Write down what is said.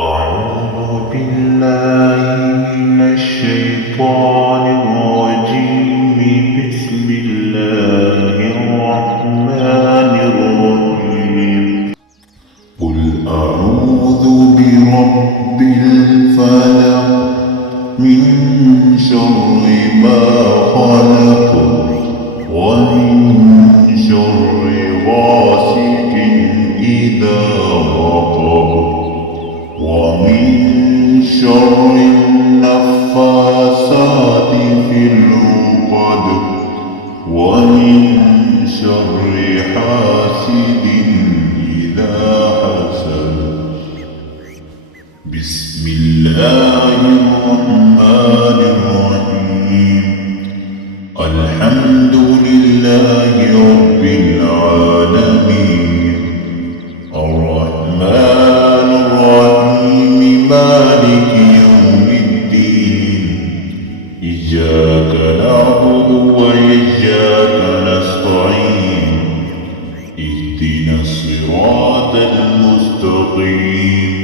أعوذ بالله من الشيطان الرجيم. بسم الله الرحمن الرحيم. قل أعوذ برب الفلق من شر ما خلق ومن شر غاسق إذا وقب ومن شر النفاثات في العقد ومن شر حاسد إذا حسد. بسم الله الرحمن الرحيم. الحمد لله رب العالمين الرحمن الرحيم مالك يوم الدين. إياك نعبد وإياك نستعين. اهدنا الصراط المستقيم